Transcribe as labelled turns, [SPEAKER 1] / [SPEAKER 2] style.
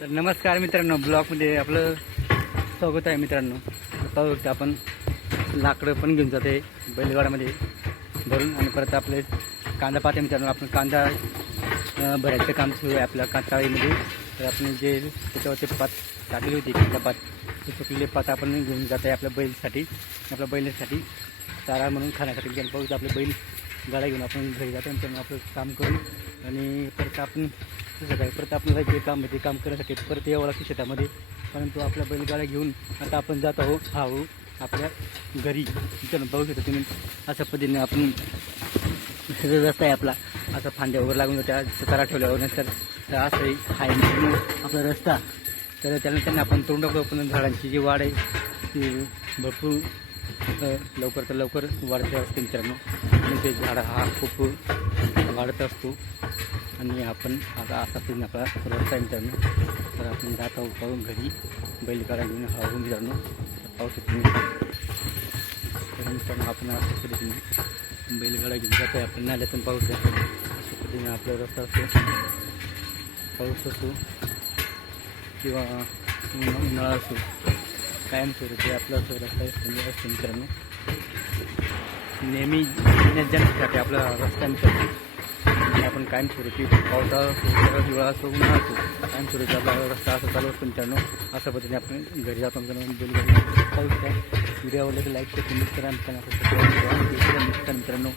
[SPEAKER 1] तर नमस्कार मित्रांनो ब्लॉकमध्ये आपलं स्वागत आहे मित्रांनो. पाहू आपण लाकडं पण घेऊन जाते बैलगाडामध्ये भरून आणि परत आपले कांदा पाहते मित्रांनो. आपण कांदा भरायचं काम सुरू आहे आपल्या कांदाळीमध्ये तर आपण जे त्याच्यावरती पात टाकली होती कांदा पात ते सुकलेले पात आपण घेऊन जात आहे आपल्या बैलसाठी. आपल्या बैलासाठी चारा म्हणून खाण्यासाठी घेऊन पाहू आपले बैल गाड्या घेऊन आपण घरी जातो मित्रांनो आपलं काम करू आणि परत आपण कसं काय परत आपल्याला जे काम आहे ते काम करण्यासाठी परत यावं लागतं शेतामध्ये. परंतु आपल्या बैलगाड्या घेऊन आता आपण जात आहोत हा हो आपल्या घरी. मित्रांनो बघू शकता तुम्ही. अशा पद्धतीने आपण सगळं रस्ता आहे आपला. असा फांद्या वगैरे लागून त्या सतारा ठेवल्यावर नंतर तर असं हाय आपला रस्ता. तर त्यानंतर आपण तोंड पण झाडांची जी वाढ आहे ती भरपूर लवकर तर लवकर वाढते असते मित्रांनो. आणि ते झाड हा खूप वाढत असतो. आणि आपण आता असा ते आपला रस्ता आहे मित्रांनो. तर आपण जात आहोत पाहून घरी. बैलगाडा घेऊन हळून मित्रांनो. पाहू शकतो तर मित्रांनो आपण अशा पद्धतीने बैलगाडा घेऊन जातो आहे आपण नाल्यातून पाहू शकतो. अशा पद्धतीने आपला रस्ता असतो. पाऊस असो किंवा उन्हाळा असो कायम स्वरूपी आपला म्हणजे असं रस्ता असतो असतो मित्रांनो. नेहमी येण्यासाठी आपला रस्ता मित्रांनो. आणि आपण कायम स्वरूपी पावसाळा असो हिवाळा असो उन्हाळा असो कायम स्वरूपी आपला रस्ता असं चालू असतो मित्रांनो. अशा पद्धतीने आपण घरी जातो मित्रांनो. बैलगाडी पाहू शकता व्हिडिओ आवडला तर लाईक करा कमेंट करा. मित्रांनो मित्रांनो.